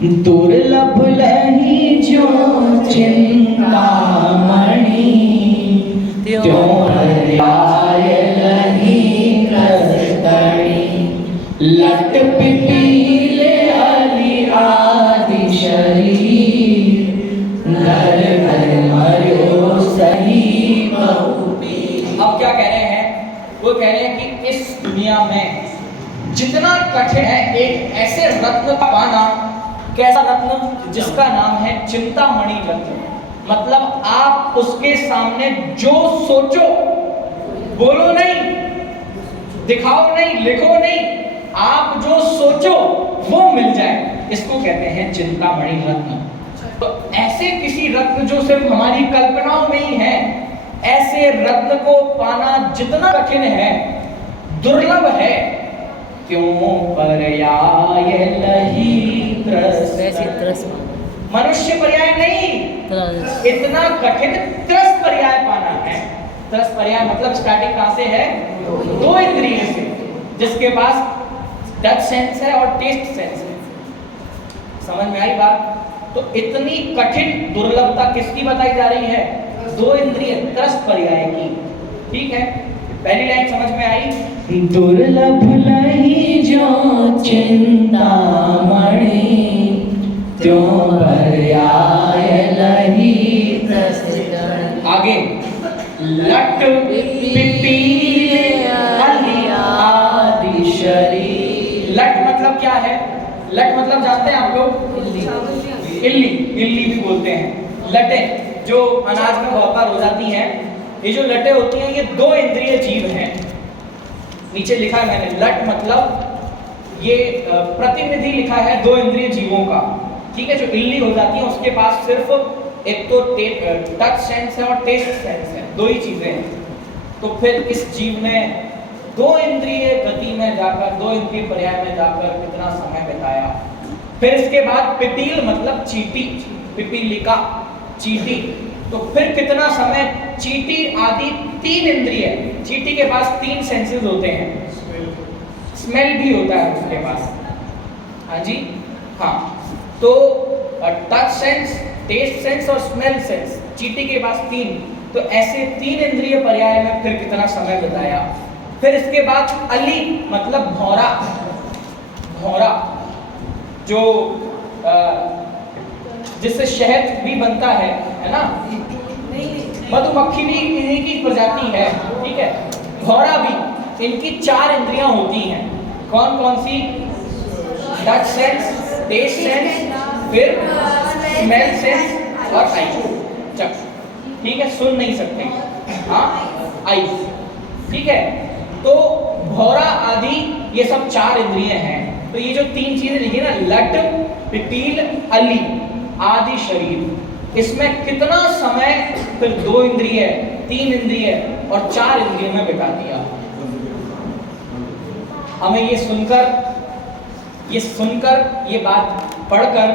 दुर्लभ लही जो चिंतामणि, त्यों पर्याय लही त्रस्तणि। लट पिपील अली आदि शरीर, घर घर मर्यो सही बहुपीर। अब क्या कह रहे हैं? वो कह रहे हैं कि इस दुनिया में जितना कठिन है एक ऐसे रत्न का पाना। कैसा रत्न? जिसका नाम है चिंतामणि रत्न। मतलब आप उसके सामने जो सोचो, बोलो नहीं, दिखाओ नहीं, लिखो नहीं, आप जो सोचो वो मिल जाए, इसको कहते हैं चिंतामणि रत्न। तो ऐसे किसी रत्न जो सिर्फ हमारी कल्पनाओं में ही है, ऐसे रत्न को पाना जितना कठिन है, दुर्लभ है, क्यों पर्याय लही त्रस्त। मनुष्य पर्याय नहीं, इतना कठिन त्रस्त पर्याय पाना है। त्रस्त पर्याय मतलब स्टार्टिंग कहां से है? दो इंद्रिय से, जिसके पास टच सेंस है और टेस्ट सेंस है। समझ में आई बात? तो इतनी कठिन दुर्लभता किसकी बताई जा रही है? दो इंद्रिय त्रस्त पर्याय की। ठीक है, पहली लाइन समझ में आई? दुर्लभ लही जो चिंतामणि, त्यों पर्याय लही त्रस्तणि। आगे लट पिपील अली आदि शरीर। लट मतलब क्या है? लट मतलब जानते हैं आप लोग? इल्ली। इल्ली भी बोलते हैं। लटें जो अनाज में बहुतार हो जाती हैं, ये जो लटें होती हैं, ये दो इंद्रिय जीव हैं। नीचे लिखा है मैंने, लट मतलब ये प्रतिनिधि लिखा है दो इंद्रिय जीवों का। ठीक है, जो इल्ली हो जाती है उसके पास सिर्फ एक तो टच सेंस है और टेस्ट सेंस है, दो ही चीजें हैं। तो फिर इस जीव ने दो इंद्रिय गति में जाकर, दो इंद्रिय पर्याय में जाकर कितना समय बिताया। फिर इसके बाद पिपील मतलब चींटी, पिपीलिका चींटी। तो फिर कितना समय चींटी आदि तीन इंद्रिय, चींटी के पास तीन सेंसेस होते हैं, स्मेल भी होता है उसके पास। हाँ जी, हाँ। तो टच सेंस, टेस्ट सेंस और स्मेल सेंस, चींटी के पास तीन। तो ऐसे तीन इंद्रिय पर्याय में फिर कितना समय बिताया। फिर इसके बाद अली मतलब भौरा, भौरा जो जिससे शहद भी बनता है ना, मधुमक्खी भी इन्हीं की प्रजाति है। ठीक है, भौरा भी, इनकी चार इंद्रियां होती हैं। कौन कौन सी? टच सेंस, टेस्ट सेंस, फिर स्मेल सेंस और आई चक। ठीक है, सुन नहीं सकते, हाँ, आई। ठीक है, तो भौरा आदि ये सब चार इंद्रिय हैं। तो ये जो तीन चीजें लिखी ना, लट पिपील अली आदि शरीर, इसमें कितना समय फिर दो इंद्रिय, तीन इंद्रिय और चार इंद्रियों में बिता दिया। हमें ये सुनकर ये बात पढ़कर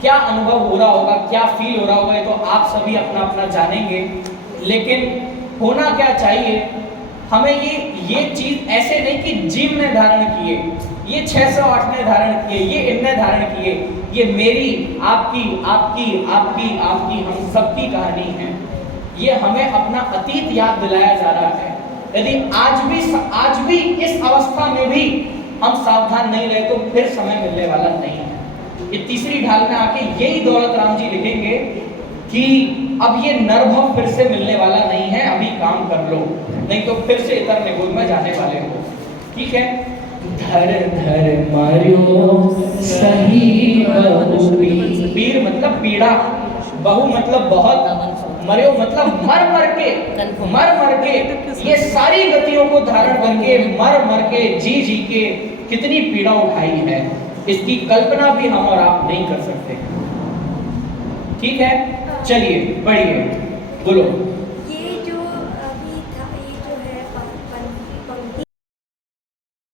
क्या अनुभव हो रहा होगा, क्या फील हो रहा होगा, ये तो आप सभी अपना अपना जानेंगे। लेकिन होना क्या चाहिए, हमें ये चीज ऐसे नहीं कि जीव ने धारण किए, ये 608 ने धारण किए, ये इनने धारण किए, ये मेरी, आपकी, आपकी, आपकी, आपकी, हम सबकी कहानी है। ये हमें अपना अतीत याद दिलाया जा रहा है। यदि आज भी इस अवस्था में भी हम सावधान नहीं रहे तो फिर समय मिलने वाला नहीं है। ये तीसरी ढाल में आके यही दौलत राम जी लिखेंगे कि अब ये नरभव फिर से मिलने वाला नहीं है, अभी काम कर लो, नहीं तो फिर से इतर निगुल में जाने वाले हो। ठीक है, धर धर मर्यो सही बहुपीर। पीर मतलब पीड़ा, बहु मतलब बहुत, मर्यो मतलब मर मर के ये सारी गतियों को धारण करके, मर के, जी के कितनी पीड़ा उठाई है, इसकी कल्पना भी हम और आप नहीं कर सकते। ठीक है, चलिए बढ़िए, बोलो।